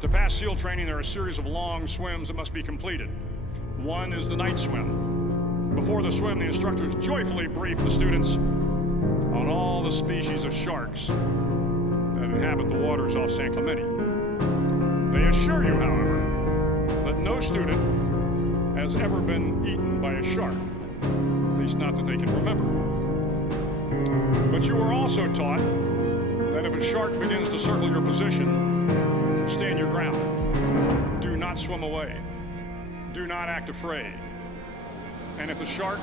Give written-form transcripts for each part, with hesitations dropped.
To pass SEAL training, there are a series of long swims that must be completed. One is the night swim. Before the swim, the instructors joyfully brief the students on all the species of sharks that inhabit the waters off San Clemente. They assure you, however, that no student has ever been eaten by a shark, at least not that they can remember. But you are also taught that if a shark begins to circle your position, stand your ground. Do not swim away. Do not act afraid. And if the shark,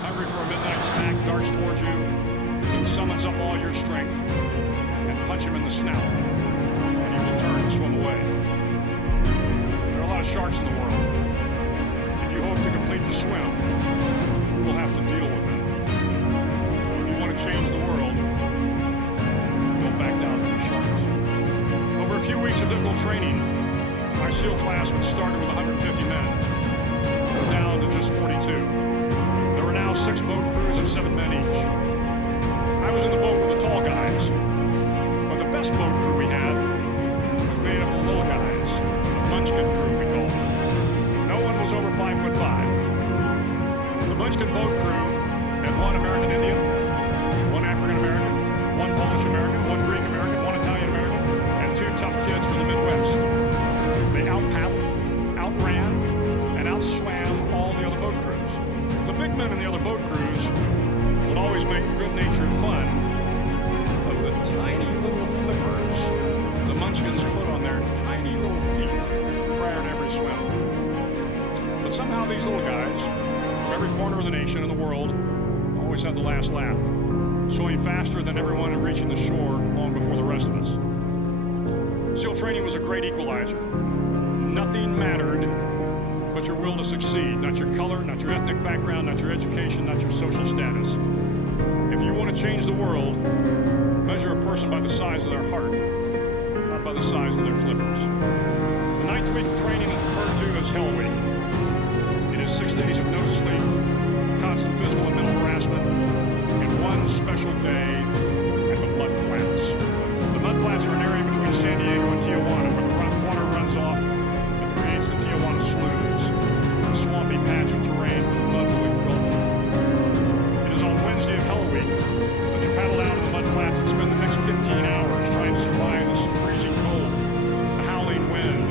hungry for a midnight snack, darts towards you, then summons up all your strength and punch him in the snout, and he will turn and swim away. There are a lot of sharks in the world. If you hope to complete the swim, we'll have to deal with them. So if you want to change the world, don't back down from the sharks. Over a few weeks of difficult training, my SEAL class, which started with 150 men, was down to just 42. There were now 6 boat crews of 7 men each. I was in the boat with the tall guys, but the best boat crew we had was made up of little guys, Munchkin crew we called them. No one was over 5'5". The Munchkin boat crew had 1 American Indian, 1 African American, 1 Polish American, 1 Greek American, 1 Italian American, and 2 tough kids from the Midwest. They out-paddled, outran, and outswam all the other boat crews. The big men in the other boat crews would always make good-natured fun of the tiny little flippers the Munchkins put on their tiny little feet prior to every swim. But somehow these little guys, from every corner of the nation and the world, always had the last laugh, swimming faster than everyone and reaching the shore long before the rest of us. SEAL training was a great equalizer. Nothing mattered but your will to succeed, not your color, not your ethnic background, not your education, not your social status. If you want to change the world, measure a person by the size of their heart, not by the size of their flippers. The 9th week of training is referred to as Hell Week. It is 6 days of no sleep, constant physical and mental harassment, and 1 special day at the Mud Flats. The Mud Flats are an area between San Diego and Tijuana where the water runs off and creates the Tijuana Sloughs, a swampy patch of terrain where the mud will engulf you. It is on Wednesday of Hell Week that you paddle down to the Mud Flats and spend the next 15 hours trying to survive the freezing cold, the howling wind,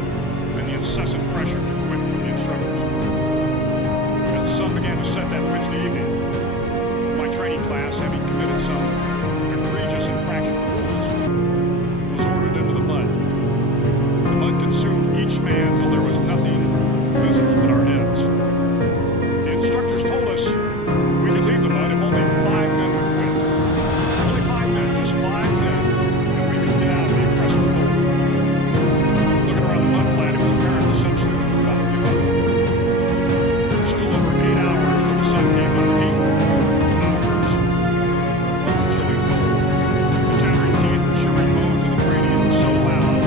and the incessant pressure to quit from the instructors. As the sun began to set that Wednesday evening, my training class, having committed some egregious infraction of rules, was ordered into the mud. The mud consumed each man till there was nothing visible but our heads. The instructors told us we could leave the mud if only 5 men would quit. Only 5 men, just 5 men, and we could get out of the oppressive cold. Looking around the mud flat, it was apparent the some students were about to give up. There were still over 8 hours till the sun came up. 8 hours of the chilly cold. The chattering teeth and shivering moans of the trainees were so loud it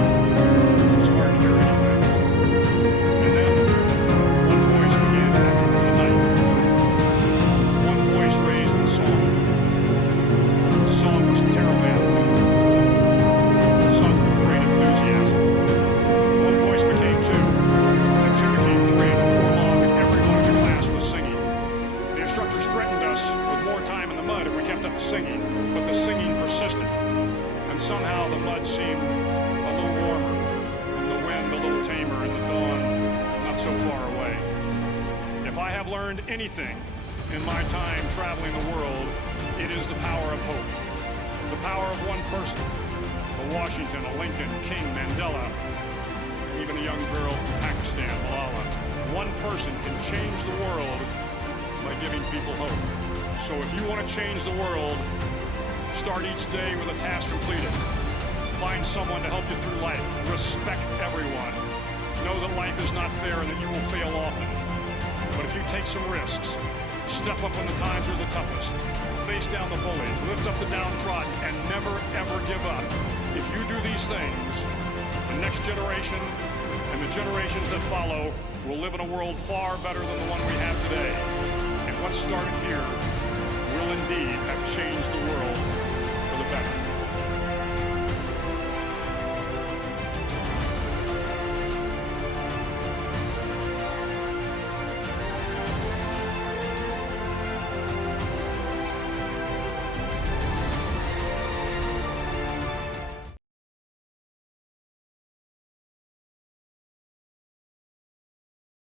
was hard to hear anything. And then one voice began to echo through the night. One voice raised in song. The song was terribly out of tune. It sung with great enthusiasm. One voice became 2, and 2 became 3, and before long everyone in the class was singing. The instructors threatened us with more time in the mud if we kept up the singing, but the singing persisted. And somehow the mud seemed a little warmer, and the wind a little tamer, and the dawn not so far away. If I have learned anything in my time traveling the world, it is the power of hope. The power of one person. A Washington, a Lincoln, King, Mandela, and even a young girl from Pakistan, Malala. One person can change the world by giving people hope. So if you want to change the world, start each day with a task completed. Find someone to help you through life. Respect everyone. Know that life is not fair and that you will fail often. But if you take some risks, step up when the times are the toughest, face down the bullies, lift up the downtrodden, and never, ever give up. If you do these things, the next generation and the generations that follow will live in a world far better than the one we have today. And what started here will indeed have changed the world for the better.